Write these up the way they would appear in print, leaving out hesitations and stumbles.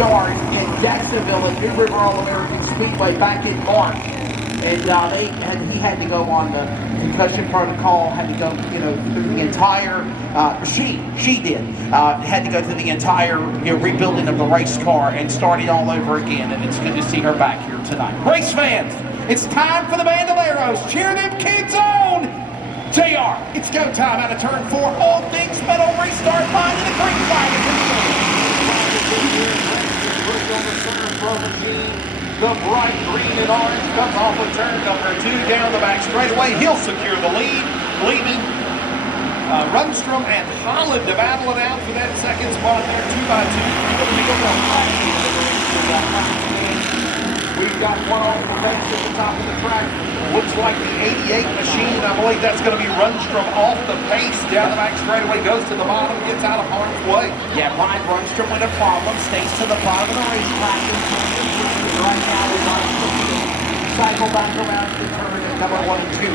charge in Jacksonville at New River All-American Speedway back in March. And he had to go on the concussion protocol, had to go, through the entire, she did, had to go through the entire, rebuilding of the race car and start it all over again, and it's good to see her back here tonight. Race fans, it's time for the Bandoleros. Cheer them kids on! JR, it's go time out of turn 4. All things metal restart line in the green flag. The bright green and orange comes off of turn number 2 down the back straightaway. He'll secure the lead, leaving Rundstrom and Holland to battle it out for that second spot there, 2 by 2. We've got one off the fence at the top of the track. Looks like the 88 machine. I believe that's going to be Rundstrom off the pace down the back straightaway, goes to the bottom, gets out of harm's way. Yeah, Ryan Rundstrom with a problem, stays to the bottom of the racetrack. Right now, we're on cycle back around to turn at number 1 and 2.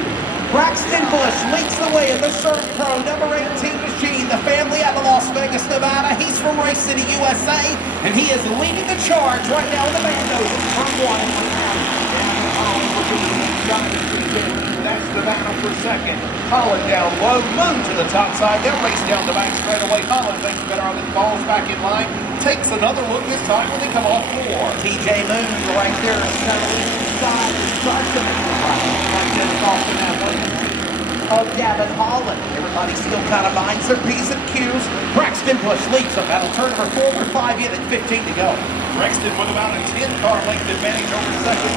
Braxton Bush leads the way in the Surf Pro, number 18 machine, the family out of Las Vegas, Nevada. He's from Race City, USA, and he is leading the charge right now in the Bandos in turn 1. That's the battle for second. Holland down low, Moon to the top side. They'll race down the back straightaway. Holland makes better on it, falls back in line. Takes another look this time when they come off 4. TJ Moon right there, settling inside. Starts to make the right. Like this off in that one of Gavin Holland. Everybody still kind of minds their P's and Q's. Braxton Bush leads them. That'll turn number 4 or 5 in at 15 to go. Braxton with about a 10-car length advantage over second.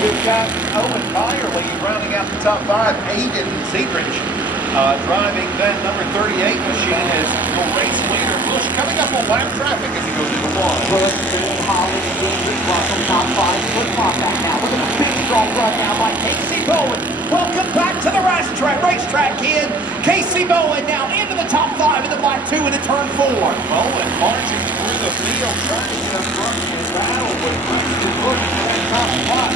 We've got Owen Byerly rounding out the top 5. Aiden Zedrich driving that number 38 machine as the race leader. Bush coming up on lap traffic as he goes into 1. Bush, Holland, and Russell, top 5. Foot clock back now. Look at the big strong run now by Casey Bowen. Welcome back to the racetrack, kid. Casey Bowen now into the top 5 in the black 2 into turn 4. Bowen marching through the field, trying to get a front and battle with Braxton Bush for that top spot.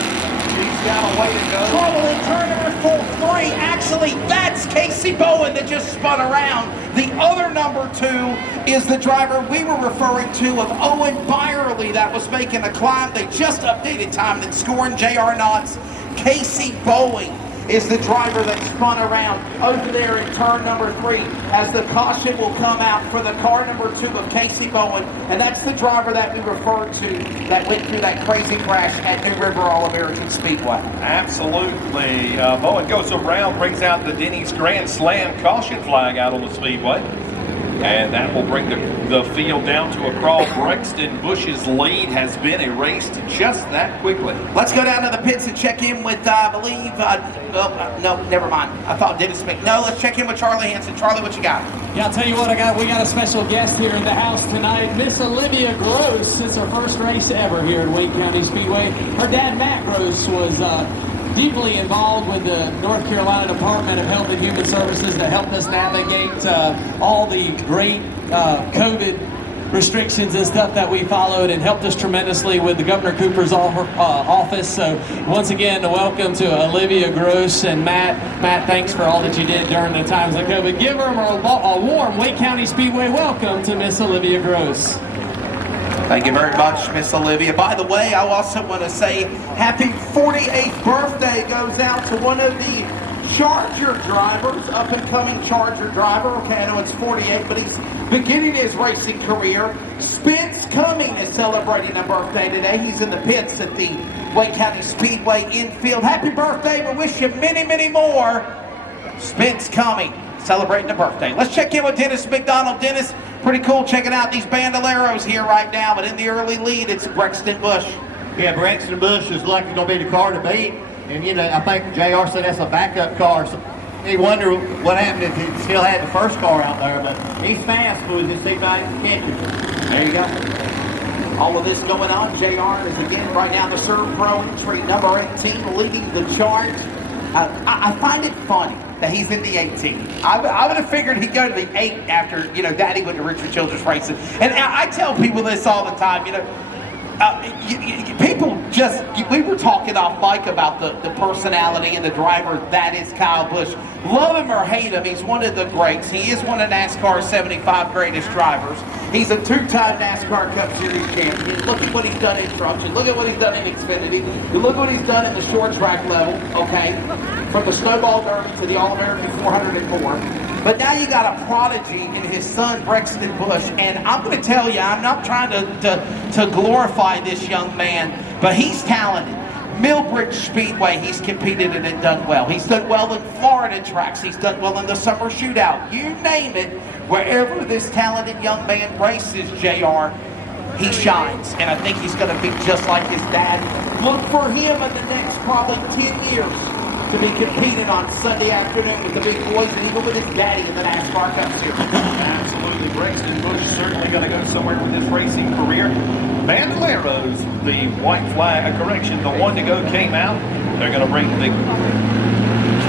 He's got a way to go. Trouble in turn number 3. Actually, that's Casey Bowen that just spun around. The other number 2 is the driver we were referring to of Owen Byerly that was making a climb. They just updated time and scoring JR Knott's. Casey Bowen is the driver that spun around over there in turn number 3 as the caution will come out for the car number 2 of Casey Bowen, and that's the driver that we referred to that went through that crazy crash at New River All-American Speedway. Absolutely. Bowen goes around, brings out the Denny's Grand Slam caution flag out on the Speedway. And that will bring the field down to a crawl. Braxton Bush's lead has been erased just that quickly. Let's go down to the pits and check in with, I believe, no, never mind. I thought Dennis Smith. No, let's check in with Charlie Hanson. Charlie, what you got? Yeah, I'll tell you what, we got a special guest here in the house tonight. Miss Olivia Gross. It's her first race ever here at Wake County Speedway. Her dad, Matt Gross, was deeply involved with the North Carolina Department of Health and Human Services that helped us navigate all the great COVID restrictions and stuff that we followed, and helped us tremendously with the Governor Cooper's office. So once again, welcome to Olivia Gross and Matt. Matt, thanks for all that you did during the times of COVID. Give her a warm Wake County Speedway welcome to Miss Olivia Gross. Thank you very much, Miss Olivia. By the way, I also want to say happy 48th birthday goes out to one of the Charger drivers, up-and-coming Charger driver. Okay, I know it's 48, but he's beginning his racing career. Spence Cumming is celebrating a birthday today. He's in the pits at the Wake County Speedway infield. Happy birthday. We wish you many, many more. Spence Cumming celebrating a birthday. Let's check in with Dennis McDonald. Dennis, pretty cool checking out these Bandoleros here right now, but in the early lead, it's Braxton Bush. Yeah, Braxton Bush is likely going to be the car to beat. And, I think JR said that's a backup car. So he wondered what happened if he still had the first car out there. But he's fast, so we'll just see if I can catch him. There you go. All of this going on. JR is again right now the Serve Pro entry number 18, leading the charge. I find it funny that he's in the 18. I would have figured he'd go to the 8 after, Daddy went to Richard Childress Racing. And I tell people this all the time, People just, we were talking off mic about the personality and the driver that is Kyle Busch. Love him or hate him, he's one of the greats. He is one of NASCAR's 75 greatest drivers. He's a two-time NASCAR Cup Series champion. Look at what he's done in trucks. You look at what he's done in Xfinity. You look what he's done in the short track level, okay? From the Snowball Derby to the All-American 404. But now you got a prodigy in his son, Brexton Busch, and I'm going to tell you, I'm not trying to glorify this young man, but he's talented. Millbridge Speedway, he's competed in and done well. He's done well in Florida tracks. He's done well in the summer shootout. You name it, wherever this talented young man races, JR, he shines. And I think he's going to be just like his dad. Look for him in the next probably 10 years to be competing on Sunday afternoon with the big boys and even with his daddy in the NASCAR Cup Series. Absolutely. Brexton Busch certainly going to go somewhere with his racing career. Bandoleros, the white flag, correction, the one to go came out. They're going to bring the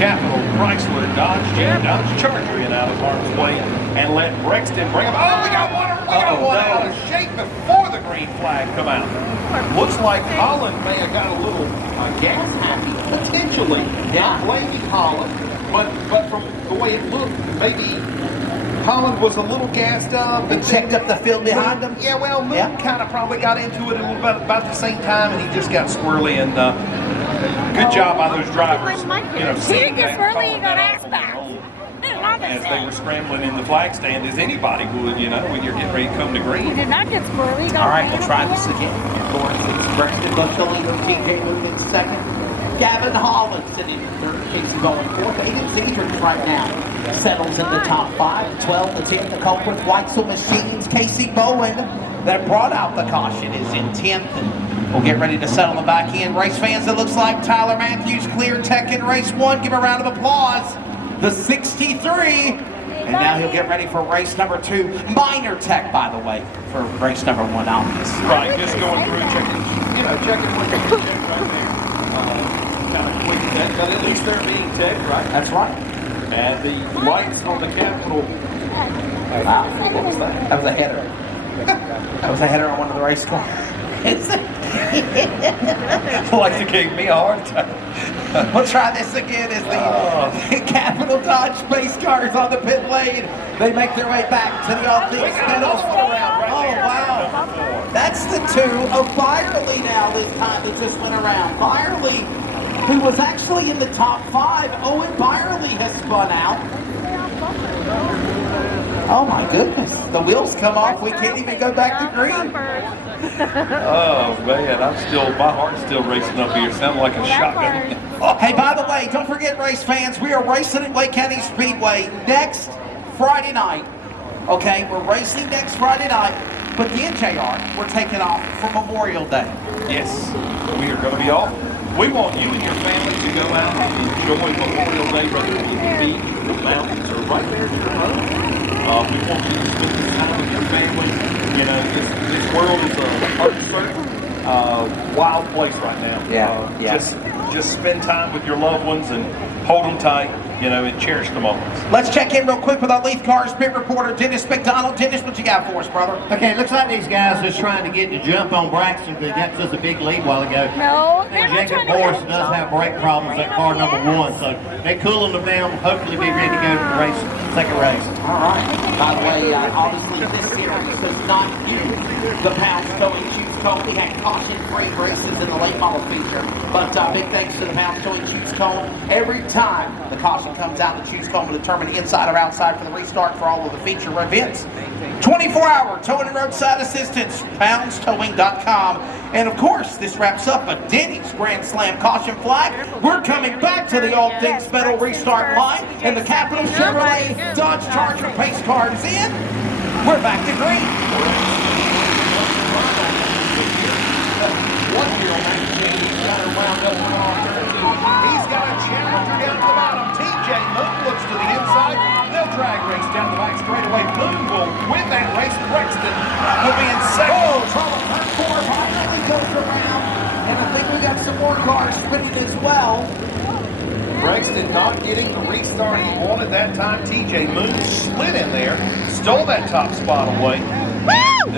Capital Chrysler Dodge Charger in out of harm's way and let Brexton bring him. Oh, we got one out of shape before the green flag come out. Looks like Holland may have got a little gas happy, potentially. Not blaming Holland, but from the way it looked, maybe Holland was a little gassed up and checked up the field behind him. Yeah, well, Moon kind of probably got into it a little bit about the same time, and he just got squirrely. And good job by those drivers. You know, seeing that as they were scrambling in the flag stand, as anybody would, you know, when you're getting ready to come to green. He did not get squirrely. All right, we'll try this again. Of course, it's Brexton Busch, the leader. TJ Moon in second. Gavin Holland sitting in third. Casey going fourth. Aiden Cedric right now settles in the top 5. 12 to 10, the Colquitt Weitzel Machines. Casey Bowen, that brought out the caution, is in 10th. And we'll get ready to settle the back end. Race fans, it looks like Tyler Matthews cleared tech in race 1. Give a round of applause. The 63. And now he'll get ready for race number 2. Minor tech, by the way, for race number 1 obvious. Right, just going through, checking what they're doing right there. Kind of quick tech, but at least they're being tech, right? That's right. And the lights on the Capitol. Wow, what was that? That was a header. That was a header on one of the race cars. Like they gave me a hard time. We'll try this again as the Capital Dodge space cars on the pit lane. They make their way back to the All Things Meadows. Oh, wow. That's the 2 of Byerly now this time that just went around. Byerly, who was actually in the top 5. Owen Byerly has spun out. Oh my goodness, the wheels come off. We can't even go back to green. Oh man, my heart's still racing up here. Sounding like a shotgun. Hey, by the way, don't forget, race fans, we are racing at Lake County Speedway next Friday night. Okay, we're racing next Friday night, but then, JR, we're taking off for Memorial Day. Yes, we are going to be off. We want you and your family to go out and enjoy Memorial Day, whether it be the beach, the mountains, or right there at your home. We want you to spend this time with your family. You know, this world is an uncertain, wild place right now. Just spend time with your loved ones and hold them tight, you know, and cherish the moments. Let's check in real quick with our Leaf Cars pit reporter, Dennis McDonald. Dennis, what you got for us, brother? Okay, it looks like these guys just trying to get the jump on Braxton, but they got just a big lead while ago. No, they're not Jacob trying to Morris help. does have brake problems at car number 1, so they're cooling them down, hopefully be ready to go to the second race. All right. By the way, obviously this series does not use the Pounds Towing Shoes Cone. We had caution-free races in the late model feature, but big thanks to the Pounds Towing Shoes Cone. Every time the caution comes out, the Shoes Cone will determine inside or outside for the restart for all of the feature events. 24-hour towing and roadside assistance, PoundsTowing.com. And of course, this wraps up a Denny's Grand Slam caution flag. We're coming back to the All Things Metal restart line, and the Capital Chevrolet Dodge Charger pace car is in. We're back to green. He's got a challenger down at the bottom. TJ Moon looks to the inside. They'll drag race down the back straightaway. Moon will win that race. Brexton will be in second. Oh, trouble. Turn 4 finally goes around. And I think we got some more cars spinning as well. Brexton not getting the restart he wanted that time. TJ Moon slid in there, stole that top spot away. And,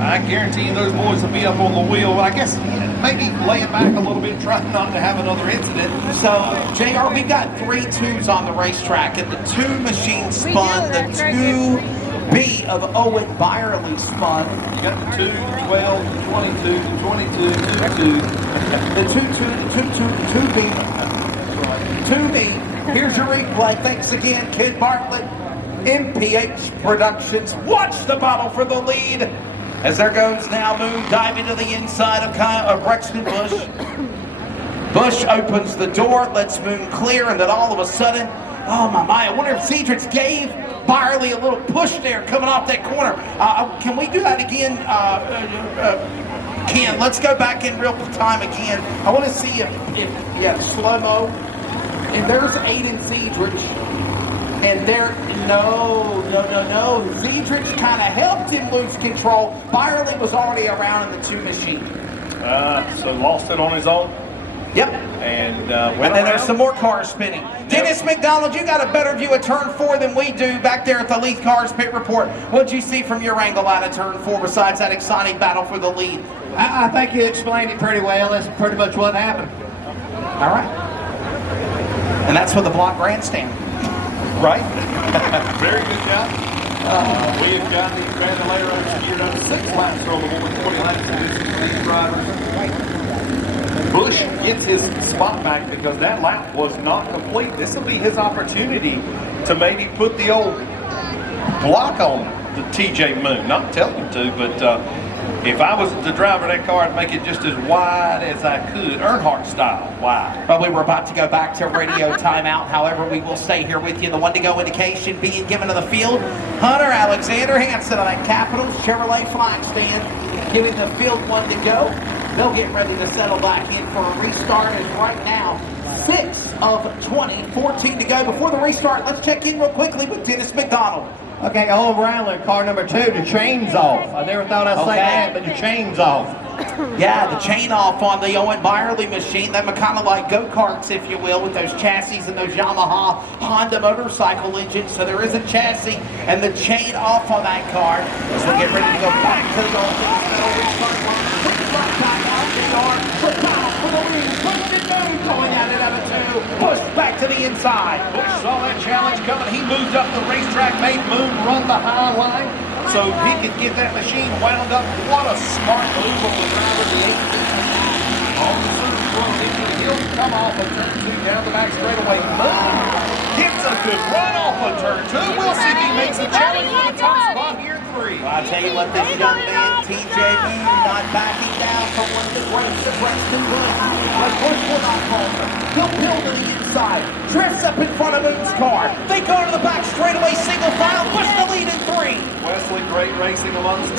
I guarantee you those boys will be up on the wheel. I guess maybe laying back a little bit, trying not to have another incident. So, JR, we've got 3 2s on the racetrack, and the 2 machines spun, the 2B of Owen Byerly spun. You got the 2, 12, 22, 22, 2, 2. The 2B. 2B. Here's your replay. Thanks again, Kid Bartlett. MPH Productions. Watch the battle for the lead. As there goes now Moon diving to the inside of Brexton Bush. Bush opens the door, lets Moon clear, and then all of a sudden, oh my, I wonder if Cedric gave Byerly a little push there coming off that corner. Can we do that again? Ken, let's go back in real time again. I want to see if slow-mo. And there's Aiden Cedric. And there, no. Cedric kind of helped him lose control. Byerly was already around in the 2 machine. So lost it on his own. Yep. And then there's some more cars spinning. Dennis McDonald, you got a better view of turn 4 than we do back there at the Leith Cars Pit Report. What'd you see from your angle out of turn 4 besides that exciting battle for the lead? I think you explained it pretty well. That's pretty much what happened. All right. And that's for the block grandstand. Right. Very good job. We have got the Granulator geared up 6 laps from the 20 laps of these 3 drivers. Bush gets his spot back because that lap was not complete. This will be his opportunity to maybe put the old block on the TJ Moon. Not tell him to, but if I was the driver of that car, I'd make it just as wide as I could, Earnhardt style, wide. Well, we were about to go back to radio timeout. However, we will stay here with you. The 1-to-go indication being given to the field. Hunter Alexander Hansen on that Capitals Chevrolet flag stand, giving the field 1 to go. They'll get ready to settle back in for a restart. And right now, 6 of 20, 14 to go. Before the restart, let's check in real quickly with Dennis McDonald. Okay, Owen Brownland, car number 2, the chain's off. I never thought I'd say that, but the chain's off. Yeah, the chain off on the Owen Byerly machine. Them are kind of like go-karts, if you will, with those chassis and those Yamaha Honda motorcycle engines. So there is a chassis and the chain off on that car. So we get ready to go back to the old restart line. Going at it out of 2. Push back to the inside. Bush saw that challenge coming. He moved up the racetrack, made Moon run the high line so he could get that machine wound up. What a smart move from the driver. On the super front, he'll come off of turn 2 down the back straightaway. Moon gets a good run off of turn 2. We'll see if he makes a challenge for the top spot here in 3. Well, I tell you what, this young man, TJ Moon, not backing down from one of the greats of Brexton Bush. Like Bush will not falter. He'll build to the inside. Drifts up in front of Moon's car. They go to the back straightaway, single file, push the lead in 3. Wesley, great racing amongst 2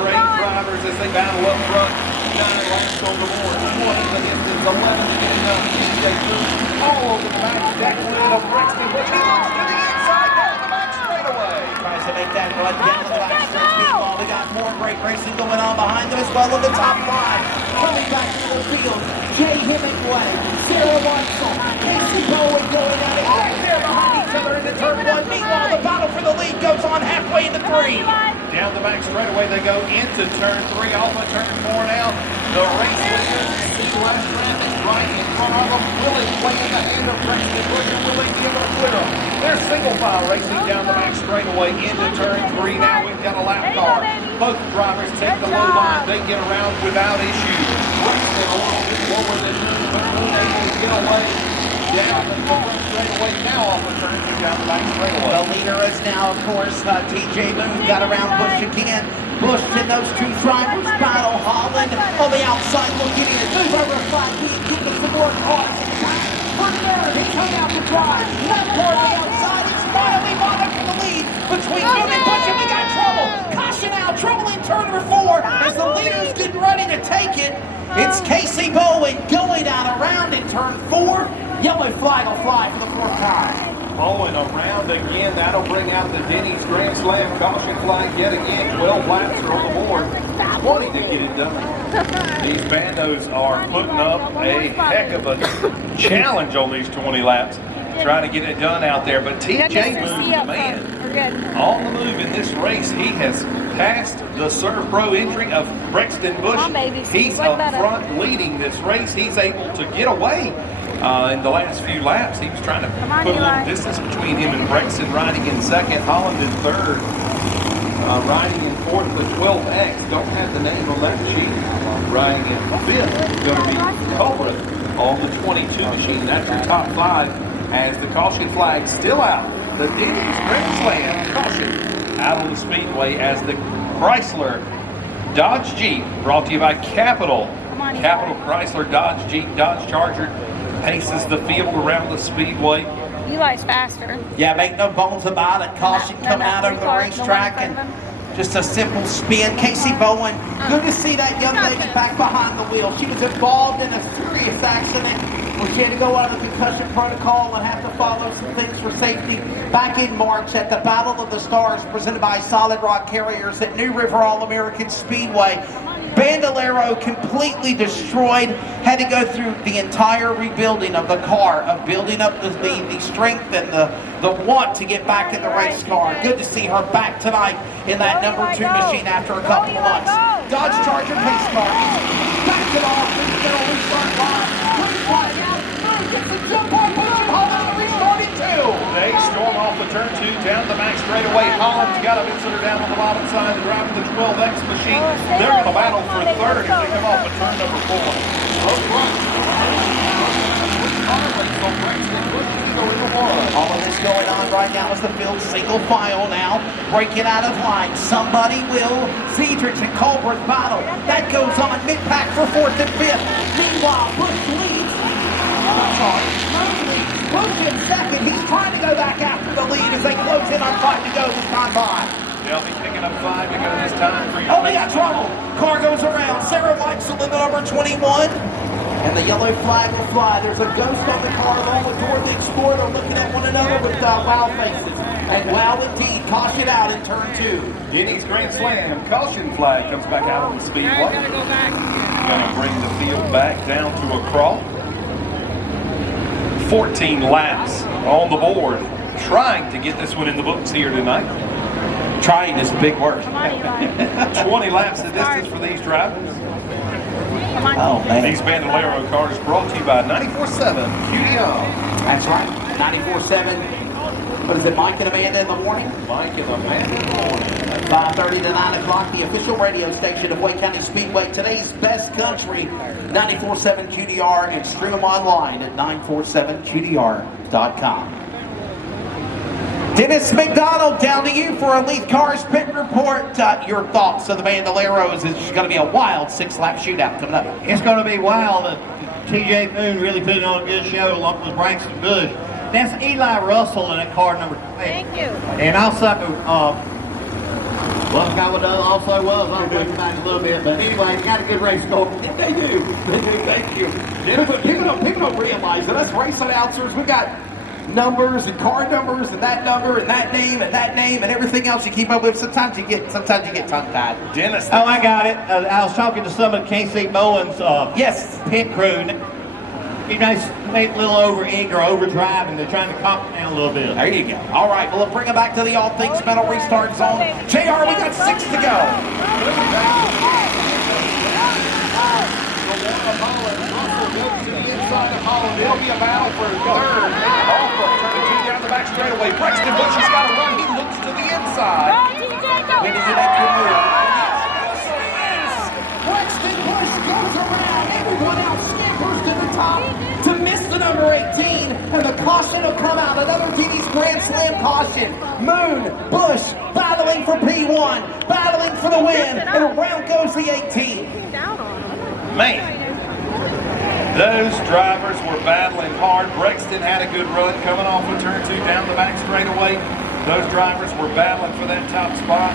great drivers as they battle up front. 9 laps on the board. 20 against his 11 to get it done. TJ Moon all over the back. That lead of Brexton Bush. He looks to the inside, down the back straightaway. Tries to make that run down the back stretch. Meanwhile, we got more great racing going on behind them as well in the top 5. Coming back to the field, Jay Hemingway, Sarah Weitzel, Casey Bowen going at it right there behind each other into turn 1. Meanwhile, the battle for the lead goes on halfway into 3. Down the back straightaway they go into turn 3, off of turn 4 now. The race leader, West Traffic, right in front of them. Will it play in the hand of Brexton Bush, or will they be able to clear them? They're single file racing down the back straightaway into turn 3. Now we've got a lap car. Both drivers take the low line. They get around without issue. Brexton a little bit lower than Moon, but Moon able to get away. Down the front straightaway, now off of turn 2 down the back straightaway. The leader is now, of course, TJ Moon. Got around Bush again. Bush and those 2 drivers battle. Holland on the outside looking in. Move over a flag. He keeps some more cars. He coming out to drive. Left car on the outside. It's finally Mono for the lead between Moon and Bush, and we got trouble. Caution out. Trouble in turn number 4 as the leader's getting ready to take it. It's Casey Bowen going out around in turn 4. Yellow flag will fly for the 4th time. Bowen around again. That'll bring out the Denny's Grand Slam caution flag yet again. 12 laps are on the board. 20 to get it done. These bandos are putting up a heck of a challenge on these 20 laps, trying to get it done out there. But TJ Moon, the man, On the move in this race. He has passed the Serve Pro entry of Brexton Bush. Come on, baby. He's Way up better. front leading this race. He's able to get away in the last few laps. He was trying to Come on, put a little Eli. distance between him and Brexton, riding in second, Holland in third. Riding in fourth, the 12X. Don't have the name on that machine. Riding in fifth is going to be Cobra on the 22 machine. That's your top 5 as the caution flag still out. The Denny's Grand Slam caution out on the Speedway as the Chrysler Dodge Jeep, brought to you by Capital. on, Capital Chrysler Dodge Jeep Dodge Charger paces the field around the Speedway. Eli's faster. Yeah, make no bones about it. Caution No, come no, out over the three-car, the racetrack one in and front of just a simple spin. Casey Bowen, good to see that young lady back behind the wheel. She was involved in a serious accident where she had to go out of the concussion protocol and have to follow some things for safety. Back in March at the Battle of the Stars presented by Solid Rock Carriers at New River All-American Speedway. Bandolero completely destroyed, had to go through the entire rebuilding of the car, of building up the strength and the want to get back in the race car. Good to see her back tonight in that number 2 machine after a couple of months. Dodge Charger pace car. Back it off, middle restart line. Gets a jump on, put on, hold on, restarting 2. They storm off the turn 2 down the back straightaway. Holland's got a visitor down on the bottom side to drive the 12X machine. They're going to battle for third as they come off of turn number 4. Road front. All of this going on right now as the field single file now, breaking out of line. Somebody will. Cedric and Culberth battle. That goes on mid-pack for 4th and 5th. Meanwhile, Bush leads. Bush in second. He's trying to go back after the lead as they close in on 5 to go this time by. They'll be picking up 5 to go this time. Oh, they got trouble. Car goes around. Sarah Weitzel in the number 21. And the yellow flag will fly. There's a ghost on the car along with Dora the Explorer. They're looking at one another with wow faces. And wow indeed. Caution out in turn 2. Denny's Grand Slam caution flag comes back out on the Speedway. Going to bring the field back down to a crawl. 14 laps on the board. Trying to get this one in the books here tonight. Trying is a big word. Come on, Eli. 20 laps the distance for these drivers. Come on. Oh, man. These Bandolero cars brought to you by 94.7 QDR. That's right. 94.7. What is it, Mike and Amanda in the morning? Mike and Amanda in the morning. 5:30 to 9 o'clock, the official radio station of Wake County Speedway. Today's best country, 94.7 QDR, and stream them online at 947QDR.com. Dennis McDonald, down to you for Elite Cars Pit Report. Your thoughts of the Bandoleros. It's going to be a wild 6-lap shootout coming up. It's going to be wild. TJ Moon really put on a good show along with Braxton Bush. That's Eli Russell in that car number 3. Thank you. And also, well, I would also was. I'll bring it back a little bit, but anyway, you got a good race going. They do. Thank you. People don't realize that us race announcers, we got numbers and car numbers and that number and that name and everything else you keep up with. Sometimes you get tongue-tied. Dennis. Oh, I got it. I was talking to some of Casey Bowen's Yes. pit crew. You guys made a little over-eager, overdrive, and they're trying to calm it down a little bit. There you go. All right, well, bring it back to the All Things Metal Restart Zone. JR, we got 6 to go. There'll be a battle for third. Off of turn 2 down the back straightaway. Braxton Bush has got to run. He looks to the inside. When did you make your move? Braxton Bush goes around. Everyone else scampers to the top to miss the number 18. And the caution will come out. Another Denny's Grand Slam caution. Moon, Bush, battling for P1, battling for the win. And around goes the 18. Man. Those drivers were battling hard. Brexton had a good run coming off of turn 2 down the back straightaway. Those drivers were battling for that top spot.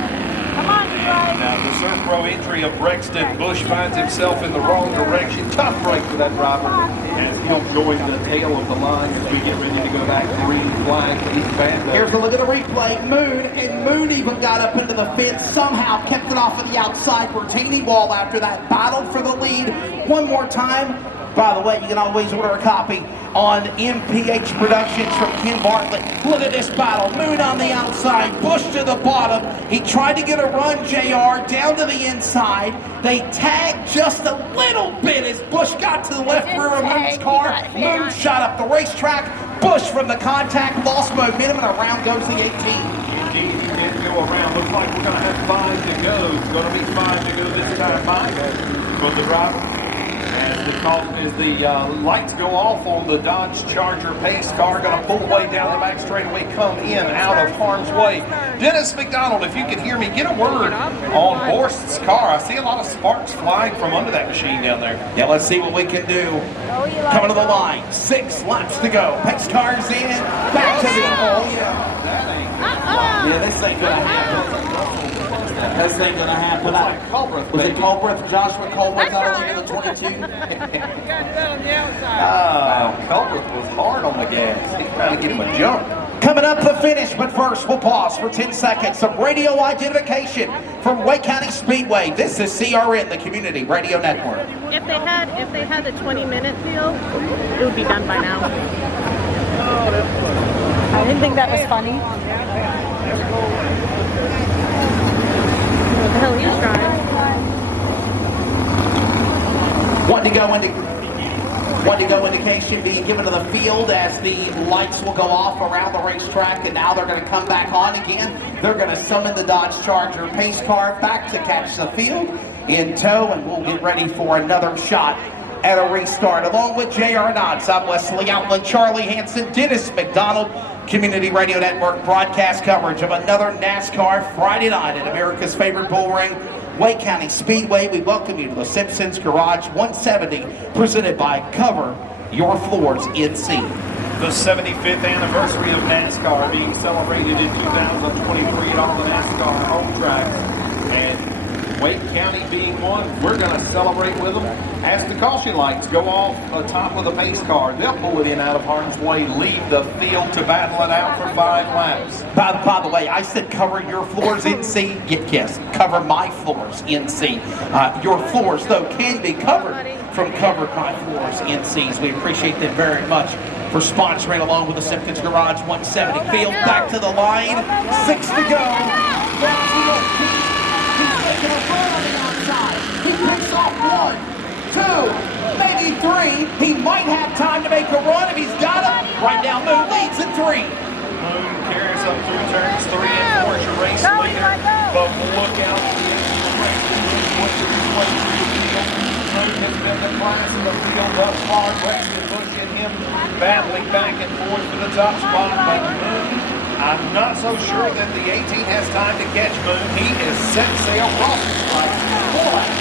Come on, Eli. Now the Surf Pro entry of Brexton. Bush finds himself in the wrong direction. Tough break for that driver as he'll join the tail of the line as we get ready to go back. Green flag for East Bando. Here's a look at the replay. Moon even got up into the fence, somehow kept it off of the outside retaining wall after that battle for the lead. One more time. By the way, you can always order a copy on MPH Productions from Ken Bartlett. Look at this battle. Moon on the outside, Bush to the bottom. He tried to get a run, JR, down to the inside. They tagged just a little bit as Bush got to the left rear of Moon's car. Moon shot up the racetrack. Bush from the contact lost momentum, and around goes the 18. Indeed, you get to go around. Looks like we're going to have 5 to go. It's going to be 5 to go this time by for the driver. As the lights go off on the Dodge Charger pace car, going to pull away down the back straightaway, come in out of harm's way. Dennis McDonald, if you can hear me, get a word on Borst's car. I see a lot of sparks flying from under that machine down there. Yeah, let's see what we can do. Coming to the line, 6 laps to go. Pace car's in, back to the, yeah, this ain't gonna happen. This ain't gonna happen. Was it Culbreth? Joshua Culbreth out of the 22? Culbreth was hard on the gas. He's trying to get him a jump. Coming up the finish, but first we'll pause for 10 seconds. Some radio identification from Wake County Speedway. This is CRN, the Community Radio Network. If they had the 20-minute deal, it would be done by now. I didn't think that was funny. What the hell he was trying? One to go indication being given to the field as the lights will go off around the racetrack, and now they're going to come back on again. They're going to summon the Dodge Charger pace car back to catch the field in tow, and we'll get ready for another shot at a restart. Along with J.R. Knotts, I'm Wesley Outland, Charlie Hanson, Dennis McDonald, Community Radio Network broadcast coverage of another NASCAR Friday night at America's favorite bull ring, Wake County Speedway. We welcome you to the Simpsons Garage 170, presented by Cover Your Floors NC. The 75th anniversary of NASCAR being celebrated in 2023 at all the NASCAR home tracks. And Wake County being one, we're going to celebrate with them. As the caution lights go off the top of the pace car, they'll pull it in out of harm's way, leave the field to battle it out for 5 laps. By the way, I said cover your floors NC. Yes, cover my floors NC. Your floors, though, can be covered from Cover My Floors NCs. We appreciate them very much for sponsoring along with the Simpkins Garage 170 field. Back to the line, 6 to go. He's taking a run on the outside. He picks off 1, 2, maybe 3. He might have time to make a run if he's got it. Right now, Moon leads in 3. Moon carries up through turns 3 and 4 as your race leader. But look out for the Moon has been the class in the field thus far. Braxton Bush and him battling back and forth for the top spot. But Moon, I'm not so sure that the 18 has time to catch Moon. He is set sail crossing right. 4 laps.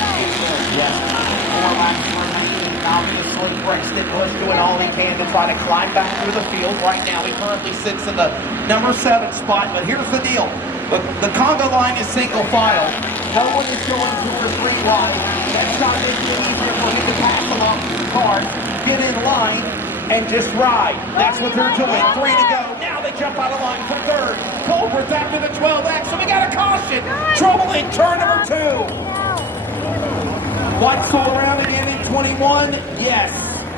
Yes, 4 laps remaining. Obviously, Braxton Bush doing all he can to try to climb back through the field. Right now, he currently sits in the number 7 spot. But here's the deal. The conga line is single file. No one is going to the street line. That shot makes it easier for him to pass along the car, get in line, and just ride. That's what they're doing. 3 to go. Now they jump out of line for 3rd. Culbreth after the 12X. So we got a caution. Trouble in turn number 2. Weitzel around again in 21. Yes.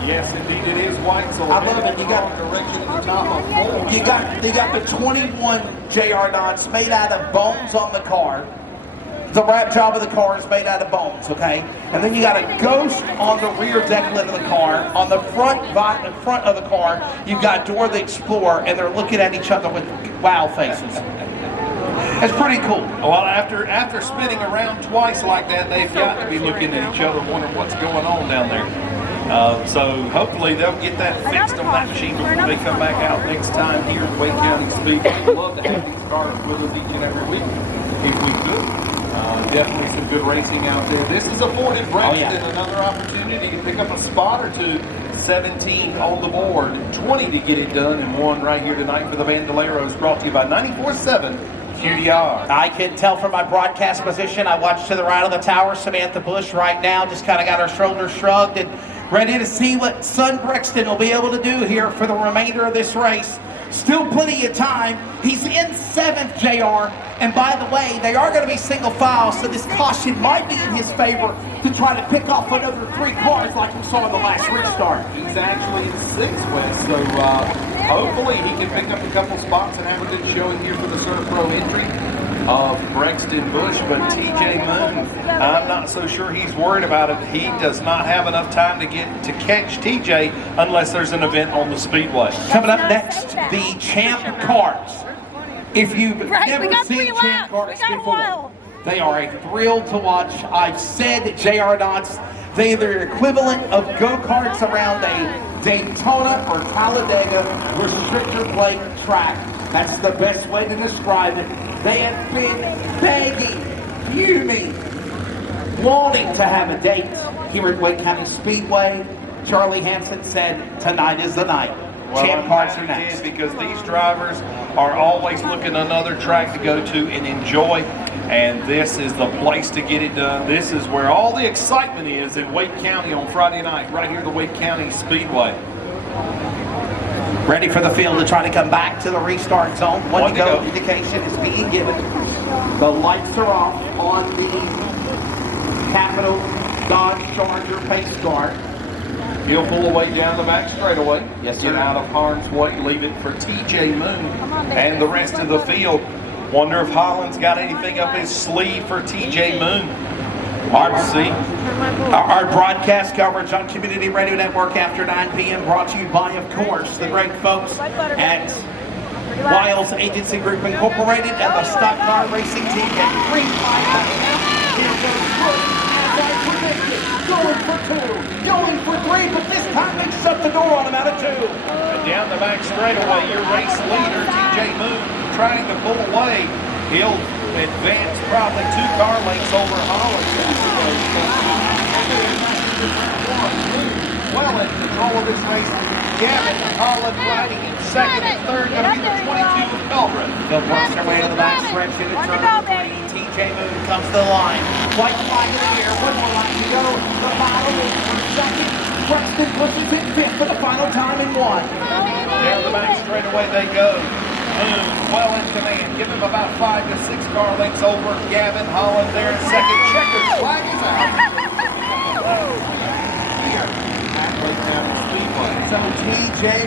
Yes, indeed it is Weitzel. I love it. You got direction at the top of 4. You got the 21 JR Knots made out of bones on the car. The wrap job of the car is made out of bones, okay? And then you got a ghost on the rear deck lid of the car. On the front of the car, you've got Dora the Explorer, and they're looking at each other with wow faces. It's pretty cool. Well, after spinning around twice like that, they've got to be looking at each other, wondering what's going on down there. So hopefully they'll get that fixed on that machine before they come back out next time here at Wake County Speedway. We'd love to have these cars with us each and every week if we could. Definitely some good racing out there. This is afforded Braxton another opportunity to pick up a spot or two. 17 on the board, 20 to get it done, and 1 right here tonight for the Bandoleros, brought to you by 94.7 QDR. I can tell from my broadcast position, I watched to the right of the tower, Samantha Bush right now, just kind of got her shoulders shrugged and ready to see what son Braxton will be able to do here for the remainder of this race. Still plenty of time. He's in 7th, JR. And by the way, they are going to be single file, so this caution might be in his favor to try to pick off another 3 cars like we saw in the last restart. He's actually in 6th, Wes, so hopefully he can pick up a couple spots and have a good showing here for the Surf Pro entry of Brexton Bush. But TJ Moon, I'm not so sure he's worried about it. He does not have enough time to catch TJ unless there's an event on the Speedway. Coming up next, the Champ Cars. If you've never seen Champ Cars before, they are a thrill to watch. I've said JR Knots, they are the equivalent of go-karts around a Daytona or Talladega restrictor plate track. That's the best way to describe it. They have been begging, fuming, wanting to have a date here at Wake County Speedway. Charlie Hansen said, tonight is the night. Well, Champ Cars are next. because these drivers are always looking another track to go to and enjoy, and this is the place to get it done. This is where all the excitement is in Wake County on Friday night, right here at the Wake County Speedway. Ready for the field to try to come back to the restart zone. One to go indication is being given. The lights are off on the Capital Dodge Charger pace car. He'll pull away down the back straightaway. Yes, get sir. out of harm's way, leave it for TJ Moon and the rest of the field. Wonder if Holland's got anything up his sleeve for TJ Moon. Hard to see. Our broadcast coverage on Community Radio Network after 9 p.m. brought to you by, of course, the great folks at Wiles Agency Group Incorporated and the Stock Car Racing Team at Green Flag. Here goes Bush, as I predicted, going for 2, going for 3, but this time they shut the door on him out of 2. And down the back straightaway, your race leader, TJ Moon, trying to pull away. He'll advance probably 2 car lengths over Holland. Well in control of this race. Gavin Holland riding in 2nd and 3rd. Going to be the 22 with Belbrin. They'll cross their way to the back stretch into turn 3. TJ Moon comes to the line. White flag in the air. 1 more line to go. The final is for 2nd. Brexton pushes in 5th for the final time in 1. Down the back straightaway they go. Moon well in command. Give him about 5 to 6 car lengths over Gavin Holland there in 2nd. Checkers flag is out. So TJ